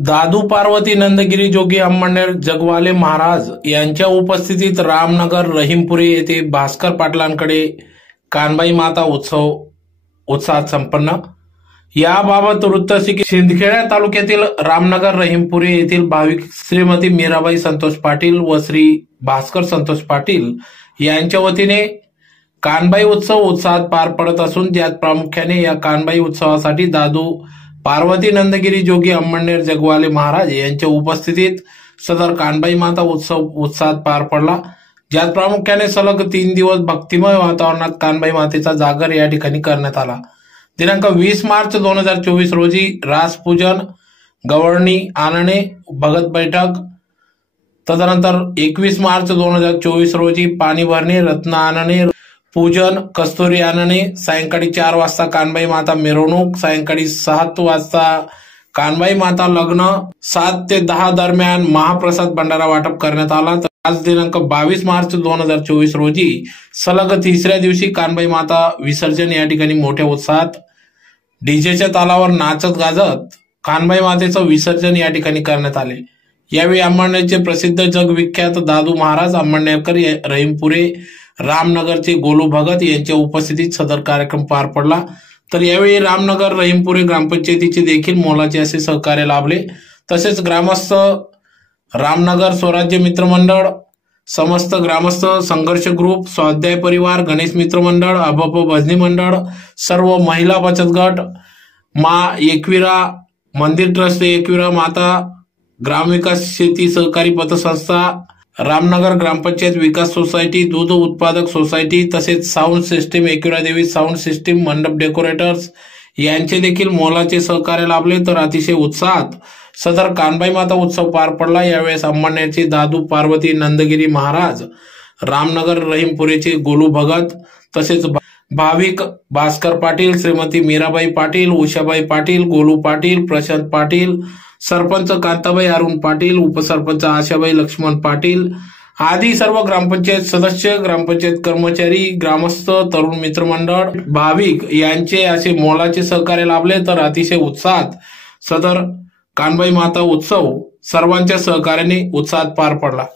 दादू पार्वती नंदगिरी जोगी अंमळनेर जगवाले महाराज यांच्या उपस्थितीत रामनगर रहीमपुरी येथे भास्कर पाटलांकडे कानबाई माता उत्सव उत्साहात संपन्न। याबाबत वृत्त शिंदखेडा तालुक्यातील रामनगर रहीमपुरी येथील भाविक श्रीमती मीराबाई संतोष पाटील व श्री भास्कर संतोष पाटील यांच्या वतीने कानबाई उत्सव उत्साहात पार पडत असून त्यात प्रामुख्याने या कानबाई उत्सवासाठी दादू पार्वती नंदगिरी जोगी अंमळनेर जगवाले महाराज यांच्या उपस्थितीत सदर कानबाई माता उत्सव उत्साहात पार पडला, ज्यात प्रामुख्याने सलग 3 दिवस भक्तिमय वातावरणात कानबाई मातेचा जागर या ठिकाणी करण्यात आला। दिनांक 20 मार्च 2024 रोजी रासपूजन, गवळणी आणणे, भगत बैठक, तदनंतर 21 मार्च 2024 रोजी पाणी भरणे, रत्न आणणे, पूजन, कस्तुरी आणणे, सायंकाळी 4 वाजता कानबाई माता मिरवणूक, सायंकाळी 7 वाजता कानबाई माता लग्न, 7 ते 10 दरम्यान महाप्रसाद भंडारा वाटप करण्यात आला। तर आज दिनांक 22 मार्च 2024 रोजी सलग 3ऱ्या दिवशी कानबाई माता विसर्जन या ठिकाणी मोठ्या उत्साहात डीजेच्या तालावर नाचत गाजत कानबाई मातेचं विसर्जन या ठिकाणी करण्यात आले। यावेळी अंमळनेरचे प्रसिद्ध जगविख्यात दादू महाराज अंमळनेरकर रहीमपुरे रामनगरचे गोलू भगत यांच्या उपस्थितीत सदर कार्यक्रम पार पडला। तर यावेळी रामनगर रहीमपुरे ग्रामपंचायतीचे देखील मोलाचे असे सहकार्य लाभले। तसेच ग्रामस्थ, रामनगर स्वराज्य मित्र मंडळ, समस्त ग्रामस्थ, संघर्ष ग्रुप, स्वाध्याय परिवार, गणेश मित्र मंडळ, अभप भजनी मंडळ, सर्व महिला बचत गट, मा एकविरा मंदिर ट्रस्ट, एकविरा माता ग्रामविकास शेती सहकारी पतसंस्था, रामनगर ग्रामपंचायत विकास सोसायटी, दूध उत्पादक सोसायटी, तसेच साऊंड सिस्टीम, एकविरा देवी साऊंड सिस्टीम, मंडप डेकोरेटर्स यांचे देखील मोलाचे सहकार्य लाभले। तर अतिशय उत्साहात सदर कानबाई माता उत्सव पार पडला। यावेळेस अंमळनेरचे दादू पार्वती नंदगिरी महाराज, रामनगर रहीमपुरेचे गोलू भगत, तसेच भाविक भास्कर पाटील, श्रीमती मीराबाई पाटील, उषाबाई पाटील, गोलू पाटील, प्रशांत पाटील, सरपंच कांताबाई अरुण पाटील, उपसरपंच आशाबाई लक्ष्मण पाटील आदी सर्व ग्रामपंचायत सदस्य, ग्रामपंचायत कर्मचारी, ग्रामस्थ, तरुण मित्र मंडळ, भाविक यांचे असे मोलाचे सहकार्य लाभले। तर अतिशय उत्साहात सदर कानबाई माता उत्सव सर्वांच्या सहकार्याने उत्साहात पार पडला।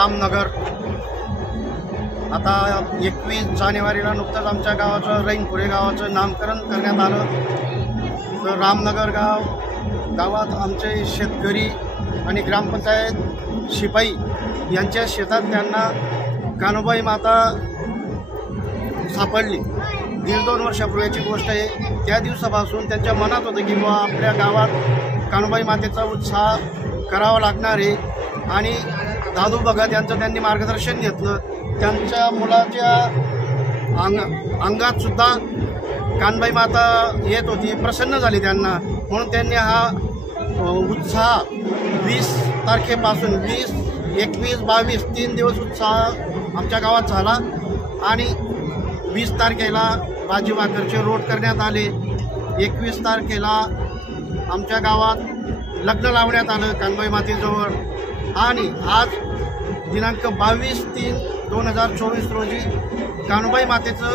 रामनगर। आता 21 जानेवारीला नुकतंच आमच्या गावाचं रहीमपुरे गावाचं नामकरण करण्यात आलं। तर रामनगर गावात आमचे शेतकरी आणि ग्रामपंचायत शिपाई यांच्या शेतात त्यांना कान्होबाई माता सापडली। 1.5-2 वर्षापूर्वीची गोष्ट आहे। त्या दिवसापासून त्यांच्या मनात होतं की बुवा आपल्या गावात कान्होबाई मातेचा उत्साह करावा लागणार आहे आणि दादू भगत यांचं त्यांनी मार्गदर्शन घेतलं। त्यांच्या मुलाच्या अंगात सुद्धा कान्होबाई माता येत होती, प्रसन्न झाली त्यांना, म्हणून त्यांनी हा उत्साह 20 तारखेपासून 20, 21, 22 3 दिवस उत्साह आमच्या गावात झाला आणि 20 तारखेला भाजी भाकरचे रोट करण्यात आले। 21 तारखेला आमच्या गावात लग्न लावण्यात आलं कान्होबाई मातेजवळ आणि आज दिनांक 22/3/2024 रोजी कान्होबाई मातेचं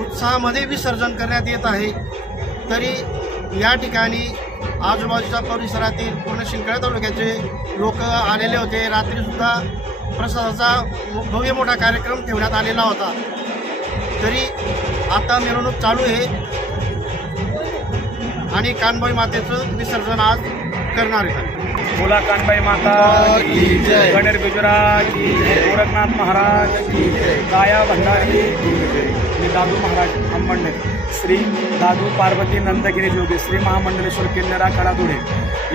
उत्साहामध्ये विसर्जन करण्यात येत आहे। तरी या ठिकाणी आजूबाजूच्या परिसरातील पूर्ण शिंदखेडा तालुक्याचे लोक आलेले होते। रात्रीसुद्धा प्रसादाचा भव्य मोठा कार्यक्रम ठेवण्यात आलेला होता। तरी आता मिरवणूक चालू आहे आणि कान्होबाई मातेचं विसर्जन आज करणार आहे। बोला कान्होबाई माता की जय, गणेर गुजरात की जय, गोरखनाथ महाराज की जय, काया भंडारी की जय। मी दादू महाराज अंबडनेर श्री दादू पार्वती नंदगिरी जोगी श्री महामंडलेश्वर किन्नरा कडाधुळे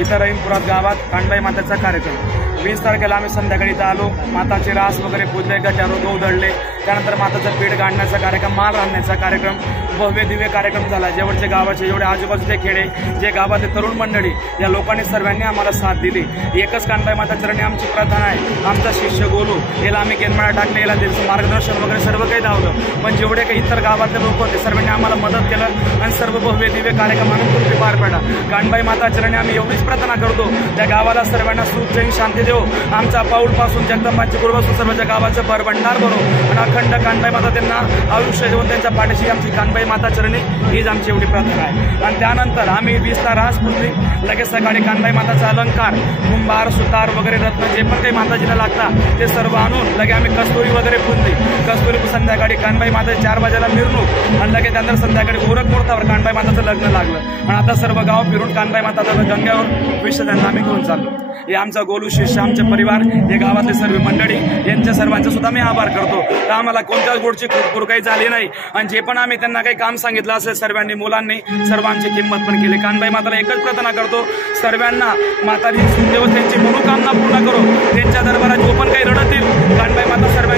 इथं रहीमपुरात गावात कान्होबाई मातेचा कार्यक्रम 20 तारखेला आम्ही संध्याकाळी इथं आलो। माताचे रास वगैरे पूजले, गटारो गहू दळले, त्यानंतर माताचं पीठ गाडण्याचा कार्यक्रम, माल रांधण्याचा कार्यक्रम, भव्य दिव्य कार्यक्रम झाला। जेवढचे गावाचे जेवढे आजूबाजूचे खेडे, जे गावातले तरुण मंडळी, या लोकांनी सर्वांनी आम्हाला साथ दिली। एकच कान्होबाई माता चरणी आमची प्रार्थना आहे। आमचा शिष्य गोलू याला आम्ही केनमाळा टाकले, याला त्याचं मार्गदर्शन वगैरे सर्व काही धावलं, पण जेवढे काही इतर गावातले लोक होते सर्वांनी आम्हाला मदत केलं आणि सर्व भव्य दिव्य कार्यक्रम आनंदपूर्ती पार पडला। कान्होबाई माता चरणी आम्ही एवढीच प्रार्थना करतो, त्या गावाला सर्वांना सुख चैन शांती देव, आमचा पाऊल पासून जगदंबाची कृपासून सर्वच्या गावाचं भरभंडार भरो आणि अखंड कान्होबाई माता त्यांना आयुष्य देऊन त्यांच्या पाठीशी आमची कान्होबाई माता चरणी हीच आमची एवढी प्रार्थना आहे। आणि त्यानंतर आम्ही 20 रास पुजली, लगेच सकाळी कान्होबाई माताचा अलंकार, कुंभार, सुतार वगैरे रत्न जे पण काही माताजीला लागतात ते सर्व आणून लगे आम्ही कस्तुरी वगैरे पुजली। कस्तुरी संध्याकाळी कान्होबाई माता 4 वाजेला मिरवणूक आणि लगेच त्यानंतर संध्याकाळी गोरख मुहूर्तावर कान्होबाई माताचं लग्न लागलं आणि आता सर्व गाव फिरून कान्होबाई माताचं गंगेवर विसर्जन आम्ही घेऊन चाललो। हे आमचा गोलू शिष्य, आमचे परिवार, हे गावातले सर्व मंडळी, यांच्या सर्वांचा सुद्धा मी आभार करतो। तर आम्हाला कोणत्याच गोष्टीची कुरकुर काही झाली नाही आणि जे पण आम्ही त्यांना काही काम सांगितलं असेल सर्वांनी मुलांनी सर्व आमची किंमत पण केली। कान्होबाई माताला एकच प्रार्थना करतो, सर्वांना माताजी सुखदेव त्यांची मनोकामना पूर्ण करो, त्यांच्या दरबारात जो पण काही रडतील कान्होबाई माता सर्व